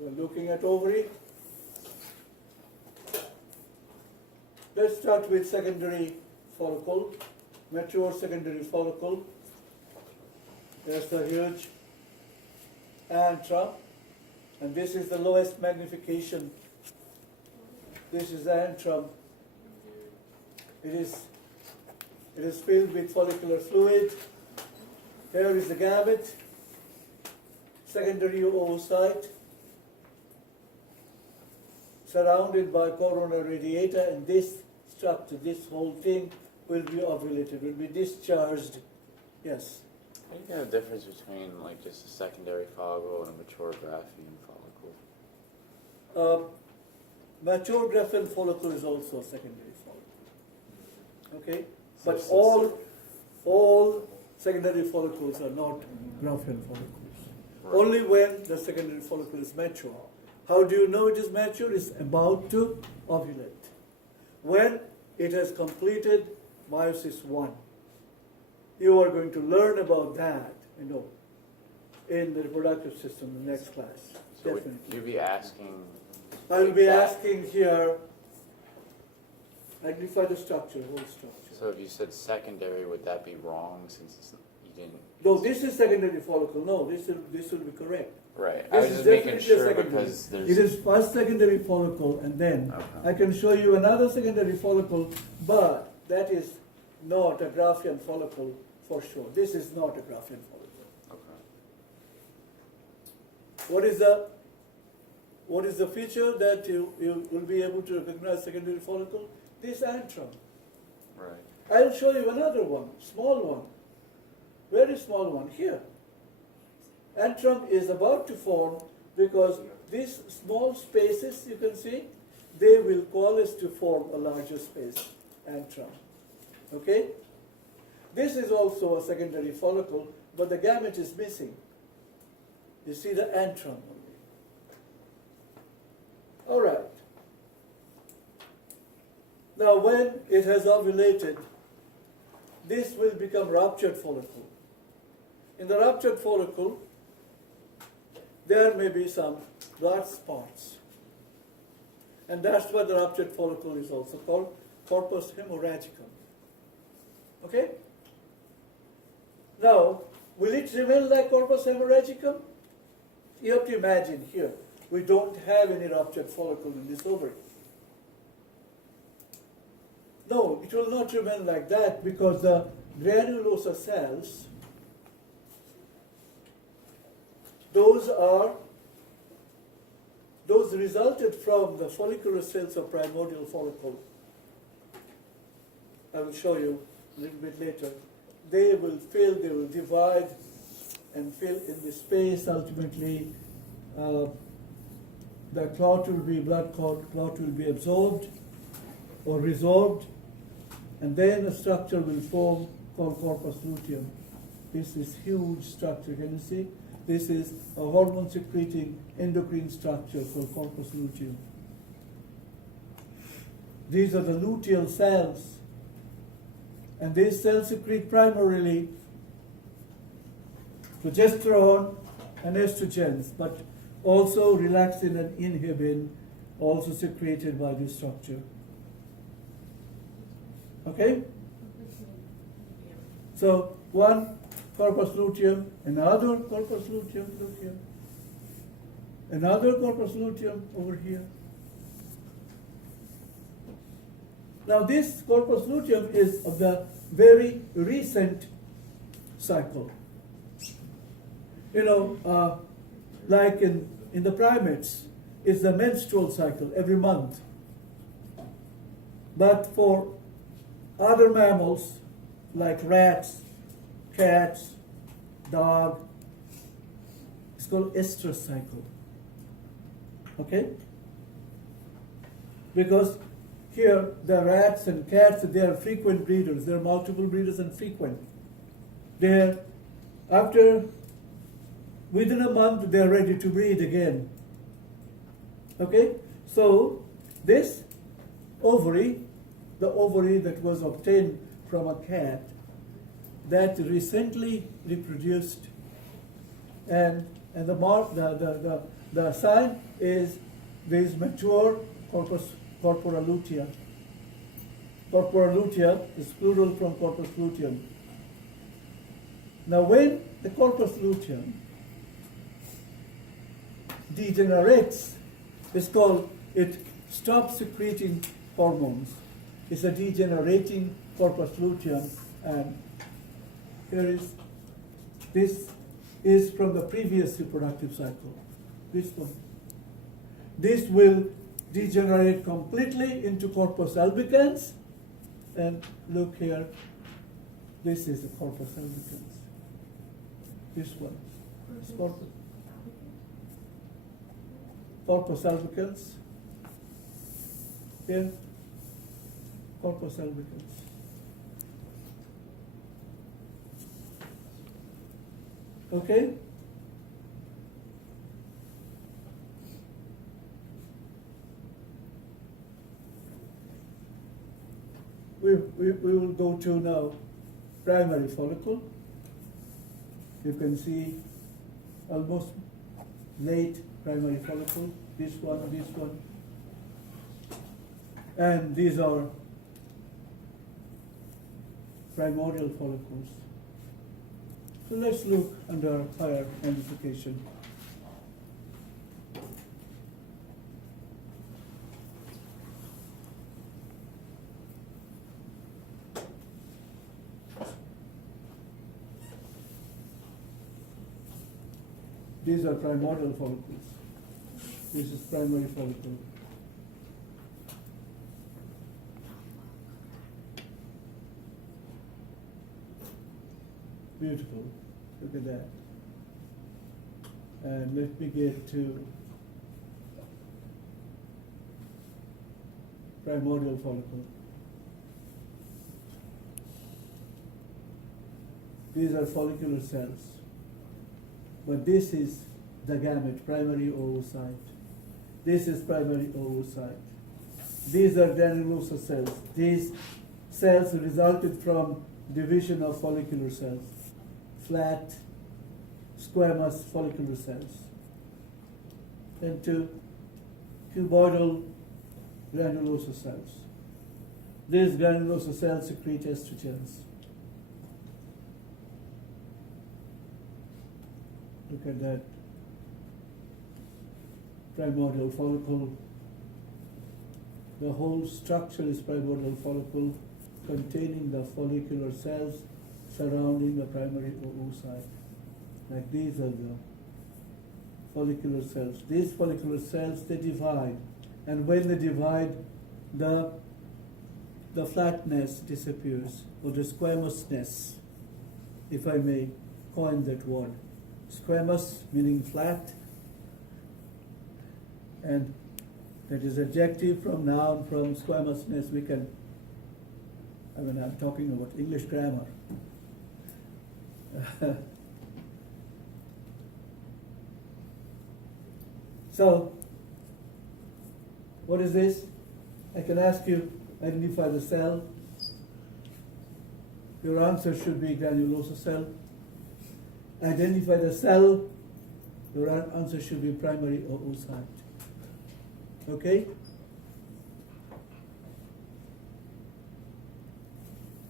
We're looking at ovary. Let's start with secondary follicle, mature secondary follicle. There's the huge antrum, and this is the lowest magnification. This is the antrum. It is filled with follicular fluid. Here is the gamete, secondary oocyte, surrounded by coronal radiata, and this structure, this whole thing will be ovulated, will be discharged. Yes? I think there's a difference between like just a secondary follicle and a mature graphene follicle. Mature graphene follicle is also a secondary follicle. Okay? So But it's all secondary follicles are not graphene follicles. Right. Only when the secondary follicle is mature. How do you know it is mature? It's about to ovulate. When it has completed meiosis 1. You are going to learn about that, in the reproductive system in the next class. So Definitely. you'd be asking. I will be asking here, magnify the structure, whole structure. So if you said secondary, would that be wrong since you didn't? No, this is secondary follicle. No, this will be correct. Right. I was This is just making definitely a sure secondary. because there's. It is first secondary follicle, and then Okay. I can show you another secondary follicle, but that is not a graphene follicle for sure. This is not a graphene follicle. Okay. What is the feature that you will be able to recognize secondary follicle? This antrum. Right. I'll show you another one, small one, very small one here. Antrum is about to form because these small spaces you can see, they will coalesce to form a larger space, antrum. Okay? This is also a secondary follicle, but the gamete is missing. You see the antrum only. All right. Now when it has ovulated, this will become ruptured follicle. In the ruptured follicle, there may be some blood spots. And that's why the ruptured follicle is also called corpus hemorrhagicum. Okay? Now, will it remain like corpus hemorrhagicum? You have to imagine here, we don't have any ruptured follicle in this ovary. No, it will not remain like that because the granulosa cells, those resulted from the follicular cells of primordial follicle. I will show you a little bit later. They will fill, they will divide and fill in the space. Ultimately, the clot will be, blood clot will be absorbed or resorbed, and then a structure will form called corpus luteum. This is huge structure, can you see? This is a hormone secreting endocrine structure called corpus luteum. These are the luteal cells, and these cells secrete primarily progesterone and estrogens, but also relaxin and inhibin, also secreted by this structure. Okay? So one corpus luteum, another corpus luteum, look here. Another corpus luteum over here. Now this corpus luteum is of the very recent cycle. Like in the primates, it's the menstrual cycle every month. But for other mammals, like rats, cats, dog, it's called estrous cycle. Okay? Because here the rats and cats, they are frequent breeders. There are multiple breeders and frequent. Within a month, they are ready to breed again. Okay? So this ovary, the ovary that was obtained from a cat, that recently reproduced, and And the sign is this mature corpora lutea. Corpora lutea is plural from corpus luteum. Now when the corpus luteum degenerates, it's called, it stops secreting hormones. It's a degenerating corpus luteum, and this is from the previous reproductive cycle. This one. This will degenerate completely into corpus albicans, and look here, this is the corpus albicans. This one is corpus albicans. Here, corpus albicans. Okay? We will go to now primary follicle. You can see almost late primary follicle, this one. And these are primordial follicles. So let's look under higher amplification. These are primordial follicles. This is primary follicle. Beautiful. Look at that. And let me get to primordial follicle. These are follicular cells. But this is the gamete, primary oocyte. This is primary oocyte. These are granulosa cells. These cells resulted from division of follicular cells, flat, squamous follicular cells, into cuboidal granulosa cells. These granulosa cells secrete estrogens. Look at that primordial follicle. The whole structure is primordial follicle containing the follicular cells surrounding the primary oocyte. Like these are the follicular cells. These follicular cells, they divide. And when they divide, the flatness disappears, or the squamousness, if I may coin that word. Squamous meaning flat, and that is adjective from noun, from squamousness we can, I'm talking about English grammar. So, what is this? I can ask you, identify the cell. Your answer should be granulosa cell. Identify the cell, your answer should be primary oocyte. Okay?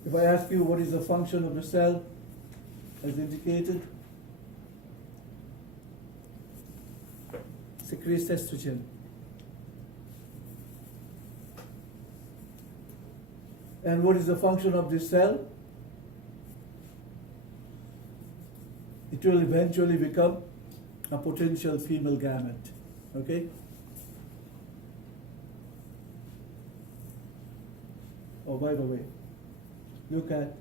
If I ask you what is the function of the cell, as indicated, secretes estrogen. And what is the function of this cell? It will eventually become a potential female gamete. Okay? Oh, by the way, look at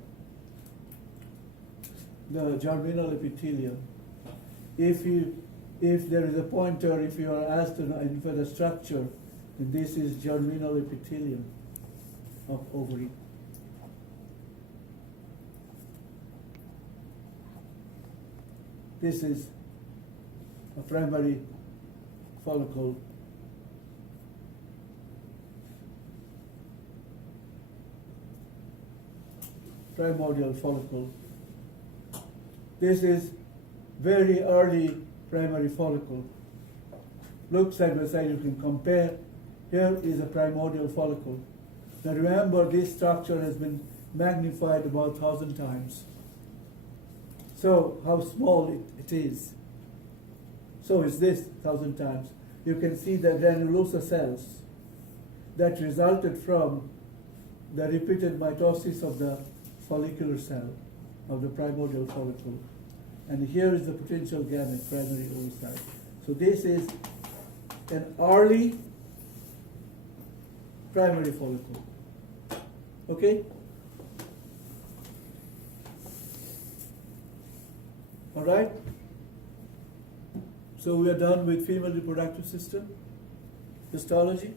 the germinal epithelium. If there is a pointer, if you are asked to identify the structure, then this is germinal epithelium of ovary. This is a primary follicle. Primordial follicle. This is very early primary follicle. Look side by side, you can compare. Here is a primordial follicle. Now remember, this structure has been magnified about 1,000 times. So how small it is. So is this 1,000 times. You can see the granulosa cells that resulted from the repeated mitosis of the follicular cell of the primordial follicle. And here is the potential gamete, primary oocyte. So this is an early primary follicle. Okay? All right? So we are done with female reproductive system, histology.